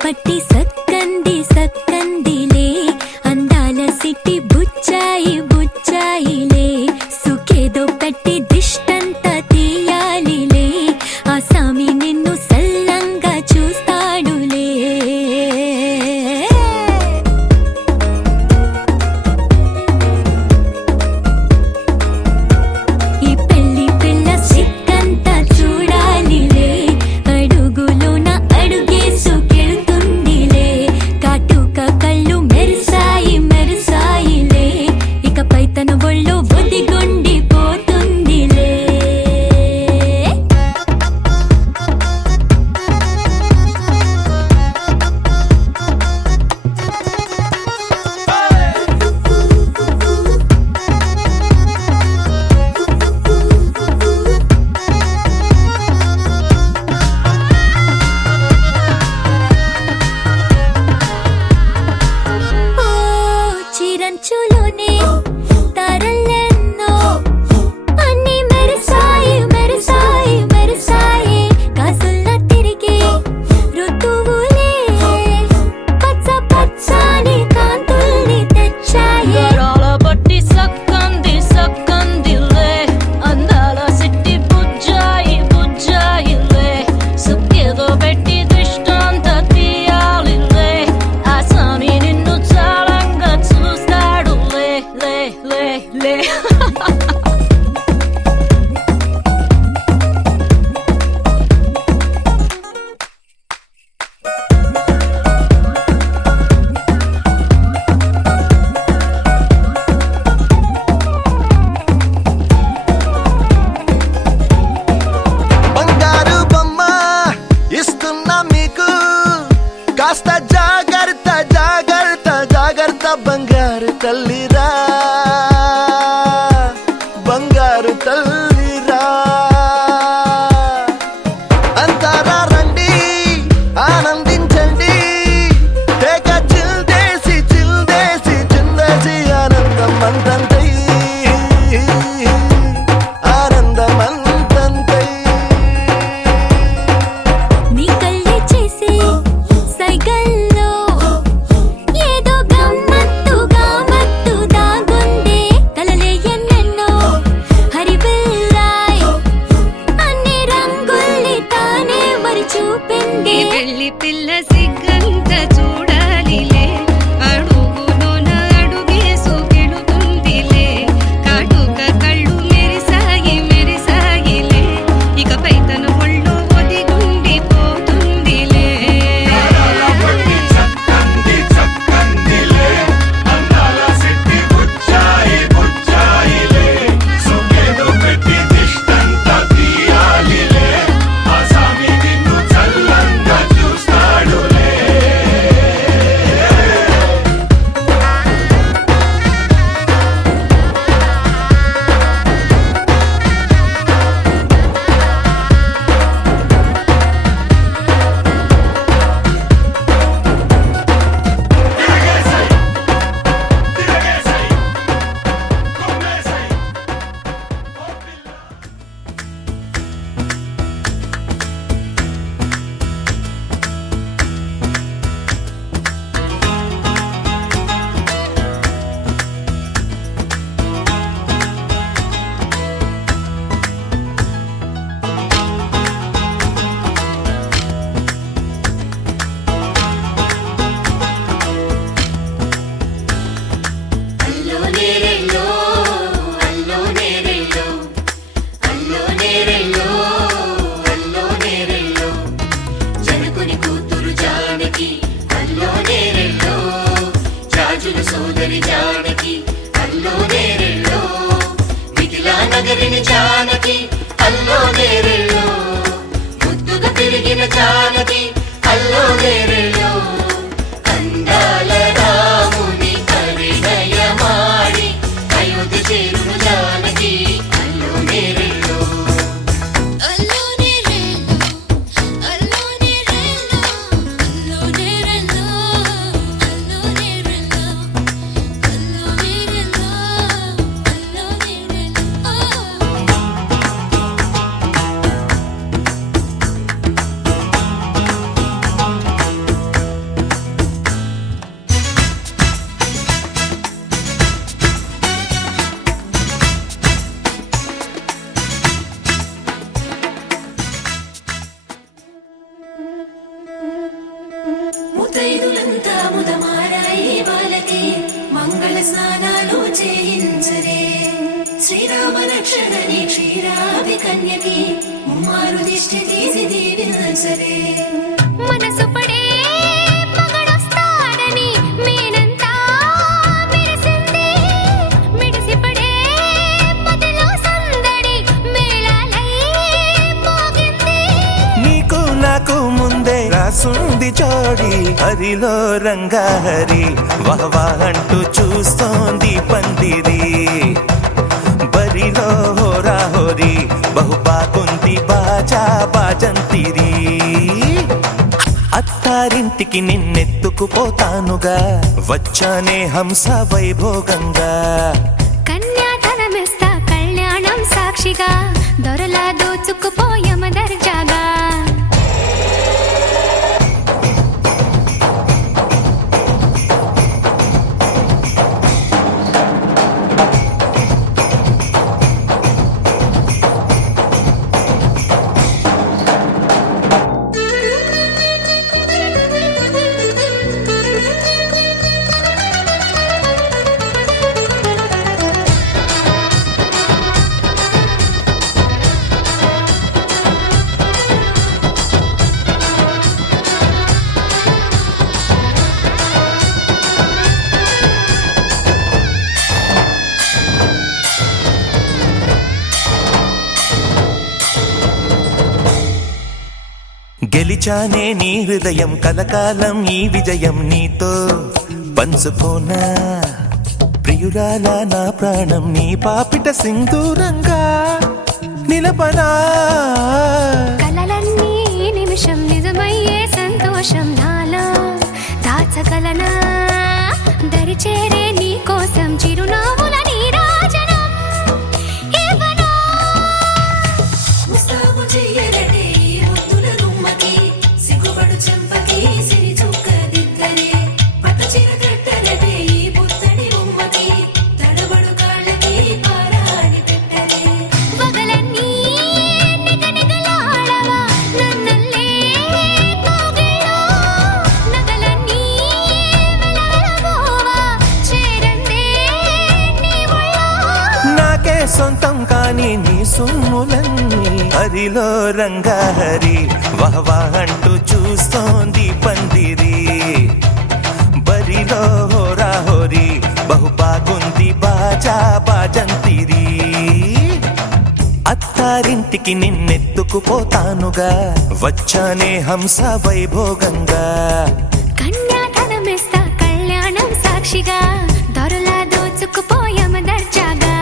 పట్టి సక్కంది సక్కందిలే అందాల సిట్టి బుచ్చాయి బుచ్చాయిలే సుఖేదో పెట్టి దిష్టంతా తీయాలిలే ఆ సామి నిన్ను సల్లంగా చూస్తాడులే ఈ పెళ్లి పిల్ల సిక్కంతా చూడాలిలే అడుగులోన అడుగేసు కళ్ళు మెరిసాయి మెరిసాయిలే ఇకపై తన ఒళ్ళు ఒదిగొండి పోతుందిలే చిరంచులోనే తారలెన్నో అన్ని మెరిసాయి మెరిసాయి మెరిసాయి కాసుల్లా తిరిగి ఋతువులే పచ్చ పచ్చని కాంతుల్ని తెచ్చాయి బట్టి సక్కంది సక్కందిలే అందాల సిట్టి బుజ్జాయి బుజ్జాయిలే సుఖేదో పెట్టి దిష్టంతా తీయాలిలే ఆ సామి నిన్ను చాలంగా చూస్తాడు లే లే లే లే బంగారు బొమ్మ ఇస్తున్నా మీకు కాస్త జాగ్రత్త జాగ్రత్త జాగ్రత్త బంగారు తల్లిరా బంగారు తల్లిరా అంతారా రండి ఆనందించండి తెగ చిల్దేసి చిల్దేసి చిందేసి ఆనందం అంతంతై ఆనందం అంతంతై నీ కళ్ళే చేసే సైగల్లో ఏదో గమ్మత్తుగా మత్తు దాగుందే కలలే ఎన్నెన్నో హరివిల్లాయ్ అన్ని రంగుల్ని తానే మరి చూపింది పెళ్లి పిల్ల సిగ్గంత చూడాలిలే అడుగులోన అడుగేసు గెలుతుందిలే కాటుక కళ్ళు మెరిసాయి మెరిసాయిలే ఇకపై తన ఒళ్ళు ఒదిగుండి పోతుందిలే సోదరి జానకి అల్లో నేరెళ్ళో మిథిలా నగరిని జానకి అల్లో నేరెళ్ళో ముద్దుగా తిరిగిన జానకి అల్లో నేరెళ్ళో అందాల రాముని పరిణయమాడి అయోధ్య చేరును జానకి అల్లో నేరెళ్ళో అల్లో నేరెళ్ళో అల్లో నేరెళ్ళో స్నానాలు చేయించరే శ్రీరామ రక్షణని క్షీరాది కన్యకి ముమ్మారు దిష్టి తీసి దీవించరే మనసు పడే మగడొస్తాడని మేనంతా మెరిసింది మిడిసిపడే మదిలో సందడి మేళాలై మోగింది నీకు నాకు ముందే రాసుంది జోడి హరిలో రంగాహరి వహవా అంటూ చూస్తోంది పందిరి బరిలో హోరా హోరి బహు బాగుంది బాజా బాజంతిరి అత్తారింటికి నిన్నెత్తుకుపోతానుగా వచ్చానే హంస వైభోగంగా కన్యాధనమిస్తా కళ్యాణం సాక్షిగా దొరలా దోచుకుపోయమ దర్జాగా గెలిచానే నీ హృదయం కలకాలం ఈ విజయం నీతో పంచుకోనా ప్రియురాల నా ప్రాణం నీ పాపిట సింధూరంగా నిలపనా కలలన్నీ నిమిషం నిజమయ్యే సంతోషం నాలో దాచగలనా దరిచేరే నీ కోసం చిరునవ్వుల నీరాజనం ఇవ్వనా ముస్తాబు చెయ్యరటే ఈ ముద్దుల గుమ్మకి సిగ్గుపడు చెంపకి సిరి చుక్క దిద్దరే పట్ట చీర కట్టరటే ఈ పుత్తడి గుమ్మకి తడబడు కాళ్ళకి పారాడి పెట్టరే పగలన్నీ నిగనిగలాడవా నన్నల్లే కోగిలో నగలన్నీ వెలవెలబోవా చేరందే నీ ఒళ్ళో నాకే సొంతం కాని నీ సొమ్ములన్నీ హరిలో రంగాహరి వహవా అంటూ చూస్తోంది పందిరి బరిలో హోరా హోరి బహు బాగుంది బాజా బాజంతిరి అత్తారింటికి నిన్నెత్తుకుపోతానుగా వచ్చానే హంస వైభోగంగా కన్యాధనమిస్తా కళ్యాణం సాక్షిగా దొరలా దోచుకుపోయమ దర్జాగా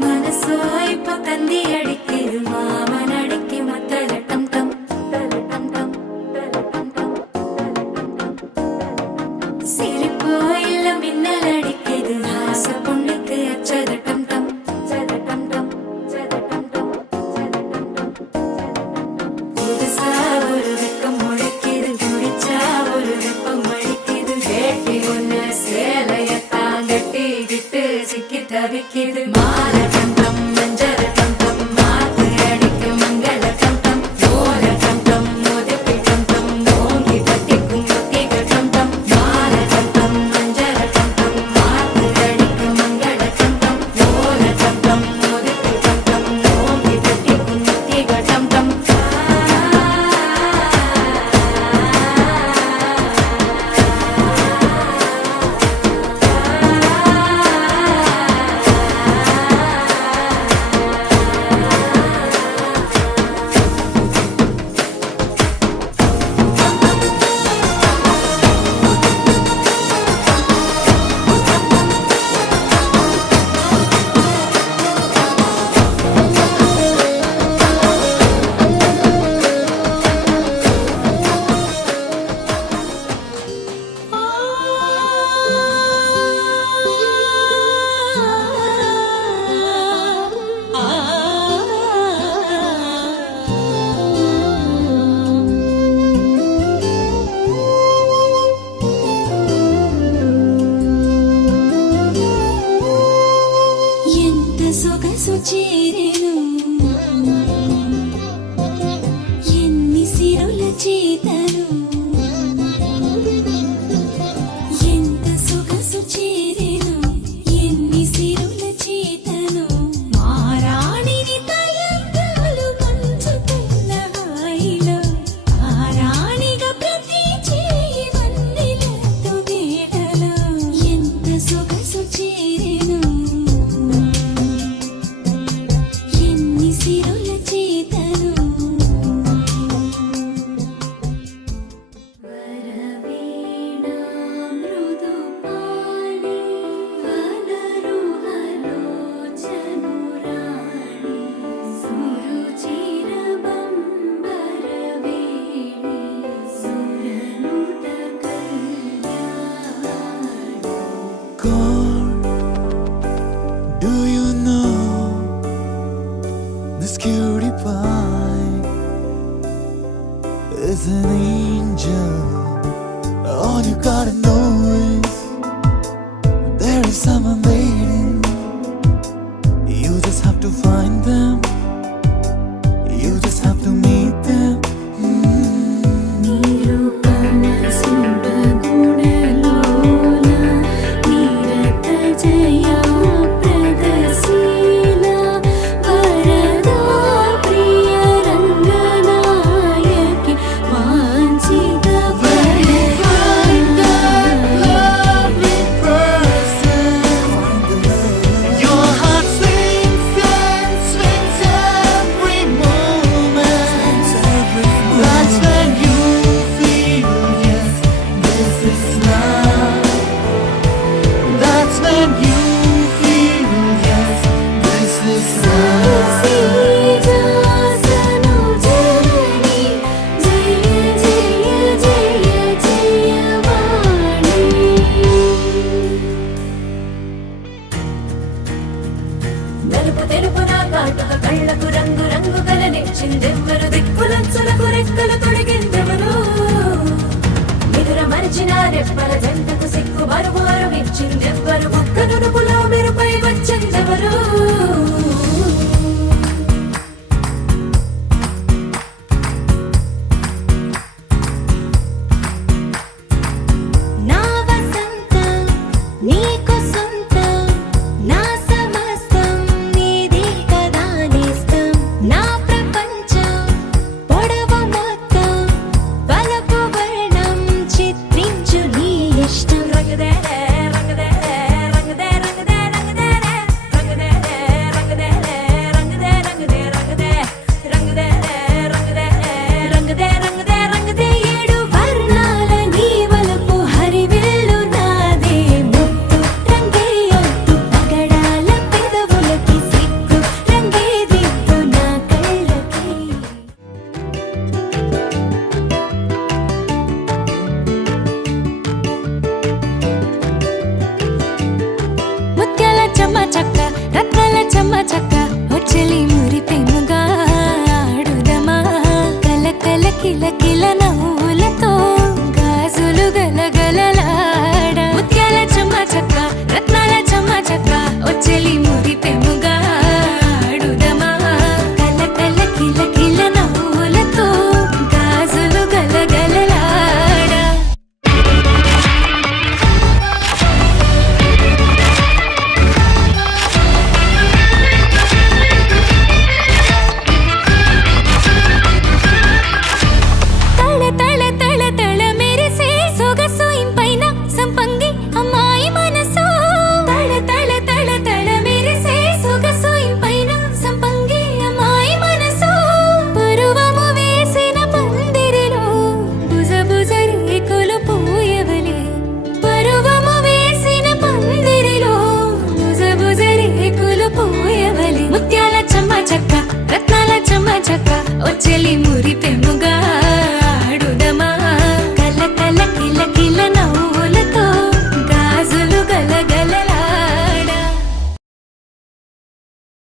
മനസ്സോ ഇപ്പൊ തന്തി അടിക്കരു മാമനടിക്ക് മത്തലട്ടം ടം തലട്ടം ടം തലട്ടം ടം സിരിപ്പോ ഇല്ല മിന്നലടിക്കരു ഹാസ പൊണ്ണുക്ക് അച്ചതട്ടം ടം ചതട്ടം ടം ചതട്ടം ടം പുതുസാ ഒരു വെക്കം മുഴക്കിയത് കുടിച്ചാ ഒരു വെപ്പം മഴിക്കിത് കേട്ടി ഒന്ന് സേലയത്താൻ കെട്ടിക്കിട്ട് സിക്കി തവിക്കിത് മാല